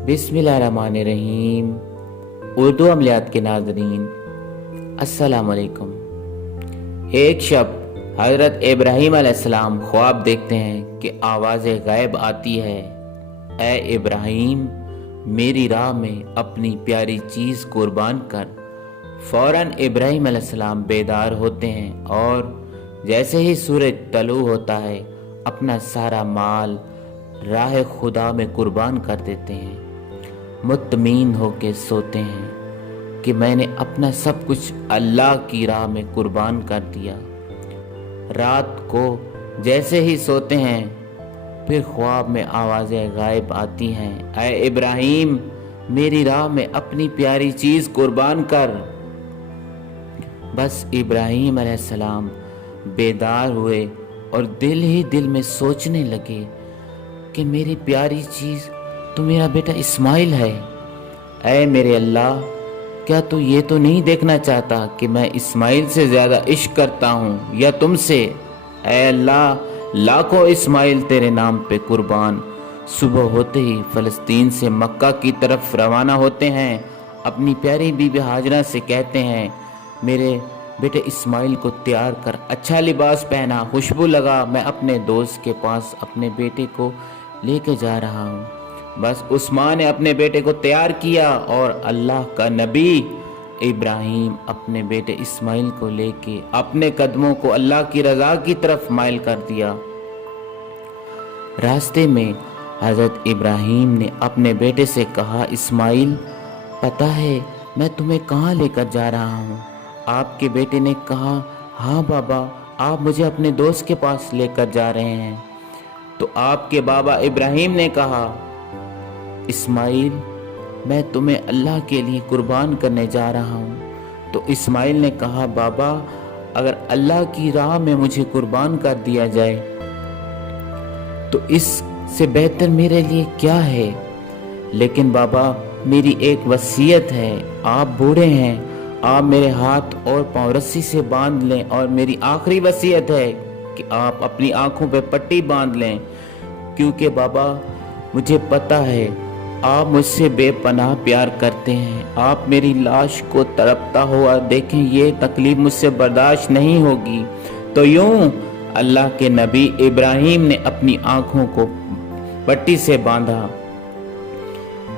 बिस्मिल्लाहिर्रहमानिर्रहीम। उर्दू अमलियात के नाज़रीन, अस्सलाम वालेकुम। एक शब हज़रत इब्राहीम अलैहिस्सलाम ख्वाब देखते हैं कि आवाज़ गायब आती है, ए इब्राहीम मेरी राह में अपनी प्यारी चीज़ कुर्बान कर। फ़ौरन इब्राहीम अलैहिस्सलाम बेदार होते हैं और जैसे ही सूरज तलू होता है अपना सारा माल राह खुदा में कुर्बान कर देते हैं। मुत्तमीन होके सोते हैं कि मैंने अपना सब कुछ अल्लाह की राह में कुर्बान कर दिया। रात को जैसे ही सोते हैं फिर ख्वाब में आवाज़ें गायब आती हैं, ऐ इब्राहीम मेरी राह में अपनी प्यारी चीज़ कुर्बान कर। बस इब्राहीम अलैहिस्सलाम बेदार हुए और दिल ही दिल में सोचने लगे कि मेरी प्यारी चीज़ तो मेरा बेटा इस्माइल है। ऐ मेरे अल्लाह, क्या तू ये तो नहीं देखना चाहता कि मैं इस्माइल से ज़्यादा इश्क करता हूँ या तुमसे? ऐ अल्लाह, लाखों इस्माइल तेरे नाम पे कुर्बान। सुबह होते ही फ़लस्तीन से मक्का की तरफ रवाना होते हैं। अपनी प्यारी बीबी हाजरा से कहते हैं, मेरे बेटे इस्माइल को तैयार कर, अच्छा लिबास पहना, खुशबू लगा, मैं अपने दोस्त के पास अपने बेटे को लेके जा रहा हूँ। बस उस्मान ने अपने बेटे को तैयार किया और अल्लाह का नबी इब्राहीम अपने बेटे इस्माइल को लेके अपने कदमों को अल्लाह की रज़ा की तरफ माइल कर दिया। रास्ते में हज़रत इब्राहीम ने अपने बेटे से कहा, इस्माइल पता है मैं तुम्हें कहाँ लेकर जा रहा हूँ? आपके बेटे ने कहा, हाँ बाबा, आप मुझे अपने दोस्त के पास लेकर जा रहे हैं। तो आपके बाबा इब्राहीम ने कहा, इस्माइल मैं तुम्हें अल्लाह के लिए कुर्बान करने जा रहा हूँ। तो इस्माइल ने कहा, बाबा अगर अल्लाह की राह में मुझे कुर्बान कर दिया जाए तो इससे बेहतर मेरे लिए क्या है? लेकिन बाबा मेरी एक वसीयत है, आप बूढ़े हैं, आप मेरे हाथ और पाँव रस्सी से बांध लें और मेरी आखिरी वसीयत है कि आप अपनी आंखों पे पट्टी बांध लें, क्योंकि बाबा मुझे पता है आप मुझसे बेपनाह प्यार करते हैं। आप मेरी लाश को तड़पता हुआ देखें, ये तकलीफ मुझसे बर्दाश्त नहीं होगी। तो यूं अल्लाह के नबी इब्राहीम ने अपनी आंखों को पट्टी से बांधा,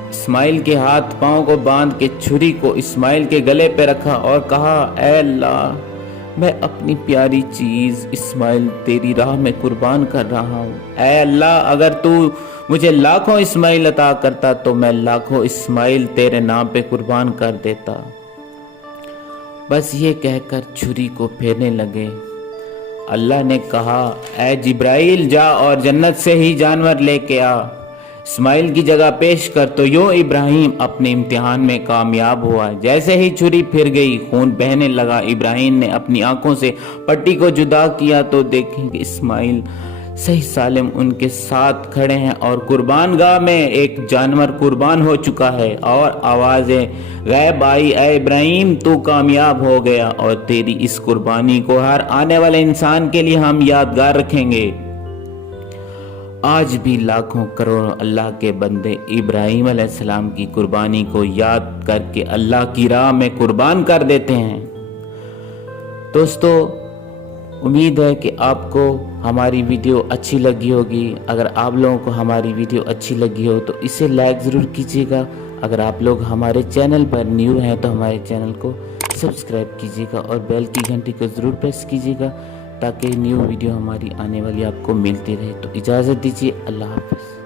इस्माइल के हाथ पांव को बांध के छुरी को इस्माइल के गले पे रखा और कहा, ऐ अल्लाह मैं अपनी प्यारी चीज़ इस्माइल तेरी राह में कुर्बान कर रहा हूँ। ऐ अल्लाह अगर तू मुझे लाखों इस्माइल अता करता तो मैं लाखों इस्माइल तेरे नाम पे कुर्बान कर देता। बस ये कहकर छुरी को फेरने लगे। अल्लाह ने कहा, ऐ जिब्राइल जा और जन्नत से ही जानवर लेके आ, इस्माइल की जगह पेश कर। तो यूं इब्राहीम अपने इम्तिहान में कामयाब हुआ। जैसे ही छुरी फिर गई खून बहने लगा। इब्राहीम ने अपनी आंखों से पट्टी को जुदा किया तो देखें कि इस्माइल सही सालिम उनके साथ खड़े हैं और कुर्बान गाह में एक जानवर कुर्बान हो चुका है। और आवाज़ें गैब आई, ऐ इब्राहीम तू कामयाब हो गया और तेरी इस कुर्बानी को हर आने वाले इंसान के लिए हम यादगार रखेंगे। आज भी लाखों करोड़ों अल्लाह के बंदे इब्राहीम अलैहिस्सलाम की कुर्बानी को याद करके अल्लाह की राह में कुर्बान कर देते हैं। दोस्तों उम्मीद है कि आपको हमारी वीडियो अच्छी लगी होगी। अगर आप लोगों को हमारी वीडियो अच्छी लगी हो तो इसे लाइक ज़रूर कीजिएगा। अगर आप लोग हमारे चैनल पर न्यू हैं तो हमारे चैनल को सब्सक्राइब कीजिएगा और बेल की घंटी को ज़रूर प्रेस कीजिएगा ताकि न्यू वीडियो हमारी आने वाली आपको मिलती रहे। तो इजाज़त दीजिए, अल्लाह हाफ़िज़।